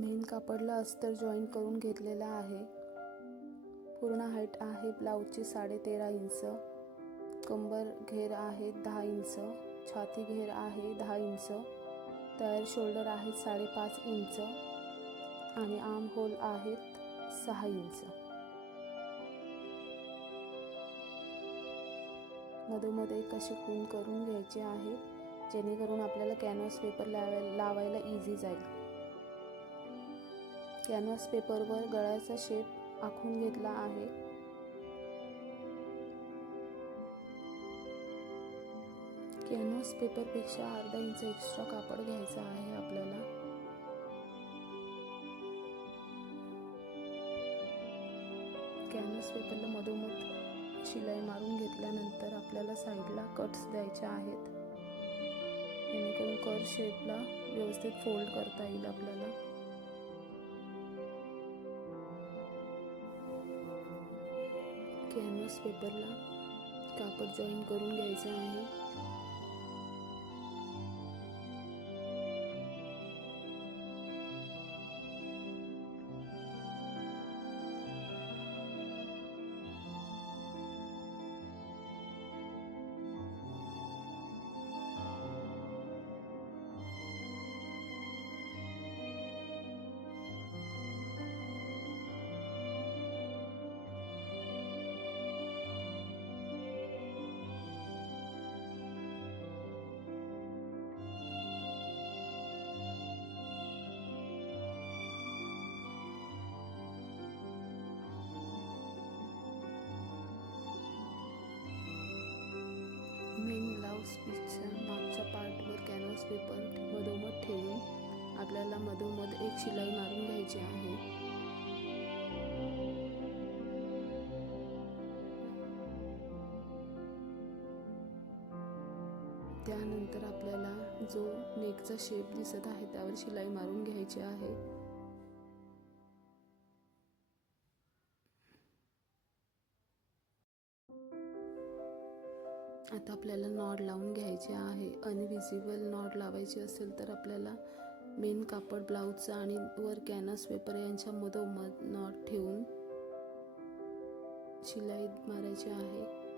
Main कापडला अस्तर join करून घेतलेला आहे। पूर्ण हाईट आहे ब्लाऊजची 13.5 इंच, कंबर घेर आहे 10 इंच, छाती घेर आहे 10 इंच, तयार शोल्डर आहेत 5.5 इंच आणि आर्म होल आहेत 6 इंच। मधोमध एक असे खूण करून घ्यायचे आहे जेणेकरून आपल्याला कॅनव्हास पेपर लावायला इझी जाईल। कॅनव्हास पेपरवर गळ्याचा शेप आखून घेतला आहे। कॅनव्हास पेपरपेक्षा अर्धा इंच एक्स्ट्रा कापड घ्यायचा आहे आपल्याला। कॅनव्हास पेपरला मधोमध शिलाई मारून घेतल्यानंतर आपल्याला साईडला कट्स द्यायचे आहेत जेणेकरून कर्व शेपला व्यवस्थित फोल्ड करता येईल आपल्याला। कॅनव्हास पेपरला कापड जॉईन करून घ्यायचं आहे। मेन ब्लाउज पीसच्या मागच्या पार्टवर कॅनव्हास पेपर मधोमध ठेवून आपल्याला मधोमध एक शिलाई मारून घ्यायची आहे। त्यानंतर आपल्याला जो नेकचा शेप दिसत आहे त्यावर शिलाई मारून घ्यायची आहे। आता आपल्याला नॉट लावून घ्यायचे आहे। अनविजिबल नॉट लावायची असेल तर आपल्याला मेन कापड ब्लाऊजचा आणि वर कॅनव्हास पेपर यांच्या मधोमध नॉट ठेवून शिलाई मारायची आहे।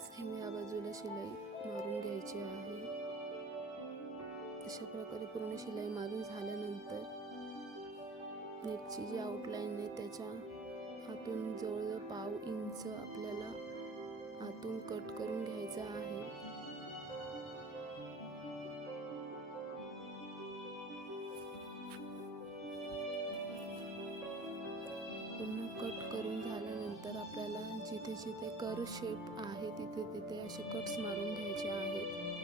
सेम या बाजूला शिलाई मारून घ्यायची आहे। अशा प्रकारे पूर्ण शिलाई मारून झाल्यानंतर नेकची जी आउटलाईन आहे त्याच्या आतून जवळजवळ पाव इंच आपल्याला आतून कट करून घ्यायचा आहे। पूर्ण कट करून झाल्यानंतर आपल्याला जिथे जिथे कर्व शेप आहे तिथे तिथे असे कट्स मारून घ्यायचे आहेत।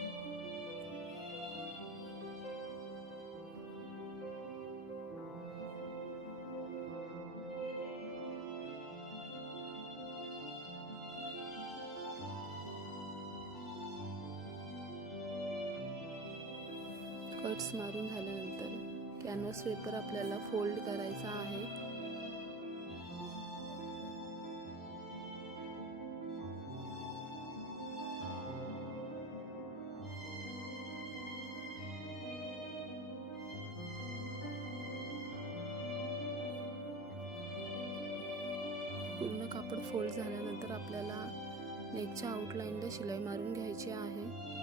कट्स मारून झाल्यानंतर कॅनव्हास पेपर आपल्याला फोल्ड करायचा आहे। पूर्ण कापड फोल्ड झाल्यानंतर आपल्याला नेकच्या आउटलाईनला शिलाई मारून घ्यायची आहे।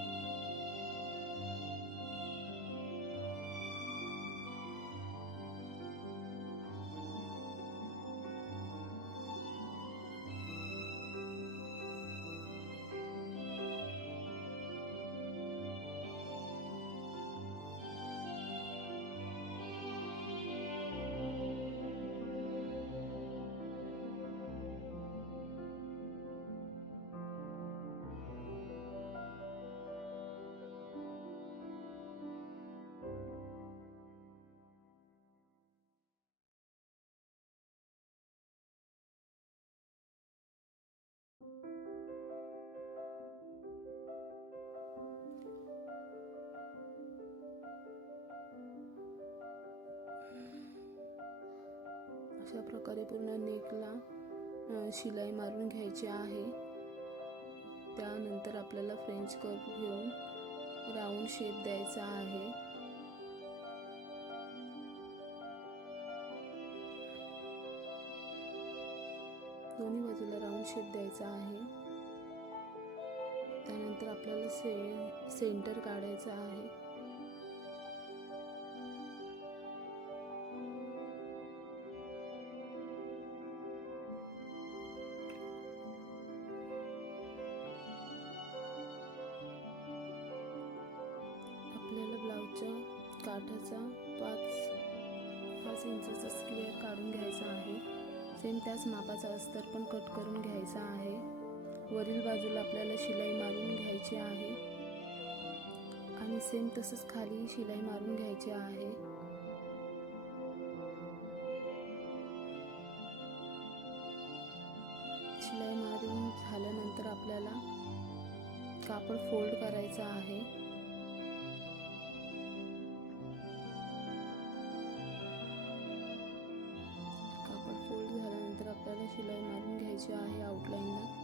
अशा प्रकारे पूर्ण नेकला शिलाई मारून घ्यायची आहे। त्यानंतर आपल्याला फ्रेंच कर्व घेऊन राऊंड शेप द्यायचा आहे। दोन्ही बाजूला राऊंड शेप द्यायचा आहे। त्यानंतर आपल्याला सेंटर काढायचा आहे। आपल्याला ब्लाउजच्या काठाचा 5 इंचचा स्क्वेअर काढून घ्यायचा आहे। सेम त्याच मापाचा अस्तर पण कट करून घ्यायचा आहे। वरील बाजूला आपल्याला शिलाई मारून घ्यायची आहे आणि सेम तसंच खाली शिलाई मारून घ्यायची आहे। शिलाई मारून झाल्यानंतर आपल्याला कापड फोल्ड करायचा आहे। कापड फोल्ड झाल्यानंतर आपल्याला शिलाई मारून घ्यायची आहे आउटलाईनला।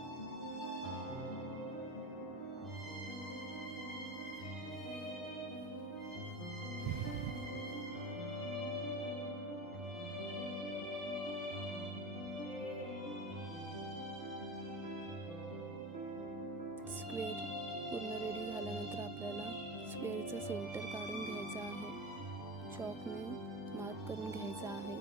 स्क्वेअर पूर्ण रेडी झाल्यानंतर आपल्याला स्क्वेअरचा सेंटर काढून घ्यायचा आहे। चॉकने मार्क करून घ्यायचा आहे।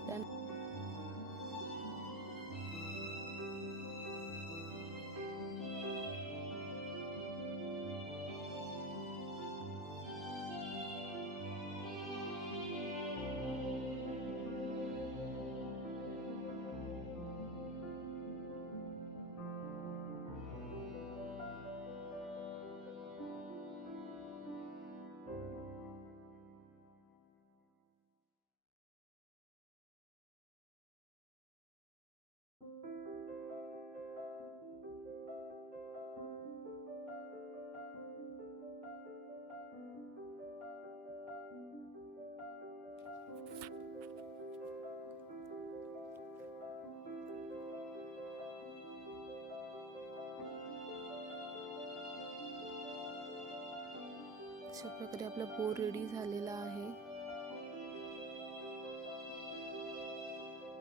अशा प्रकारे आपला बो रेडी झालेला आहे।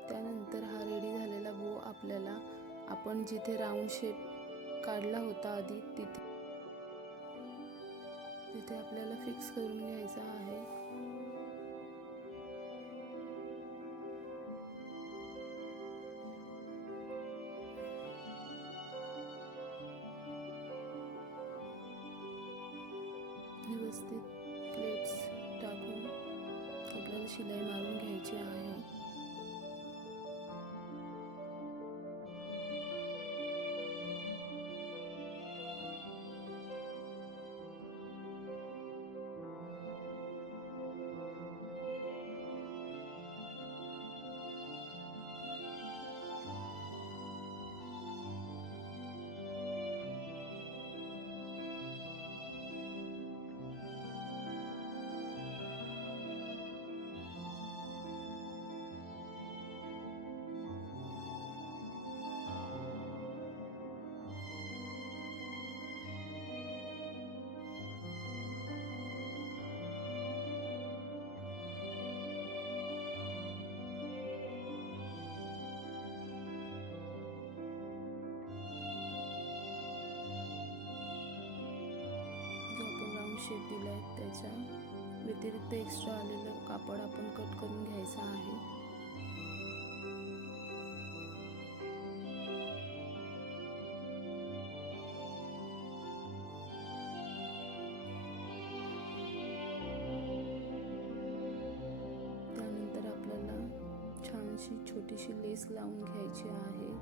त्यानंतर हा रेडी झालेला बो आपल्याला आपण जिथे राऊंड शेप काढला होता आधी तिथे आपल्याला फिक्स करून घ्यायचा आहे। व्यवस्थित प्लेट्स टाकून आपल्याला शिलाई मारून घ्यायची आहे। शेप दिला आहे त्याच्या व्यतिरिक्त एक्स्ट्रा आलेलं कापड आपण कट करून घ्यायचं आहे। त्यानंतर आपल्याला छानशी छोटीशी लेस लावून घ्यायची आहे।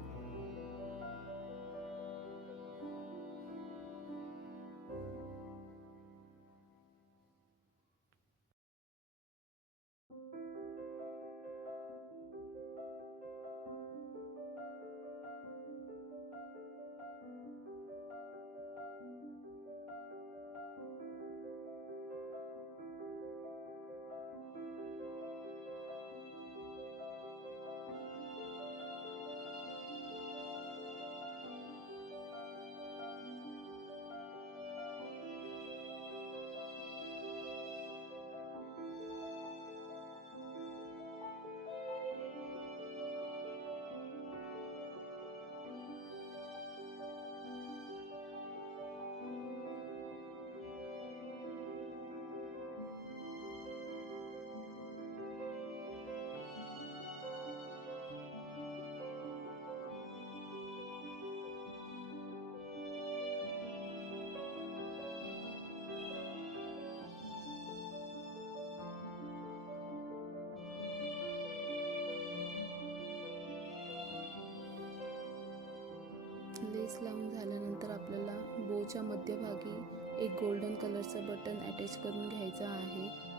लेस लावून झाल्यानंतर आपल्याला बोच्या मध्यभागी एक गोल्डन कलरचं बटन अटॅच करून घ्यायचं आहे.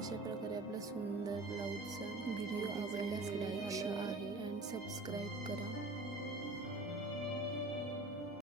अशा प्रकारे आपला सुंदर ब्लाऊजचा व्हिडिओ आवडल्यास लाईक शेअर आणि सबस्क्राईब करा.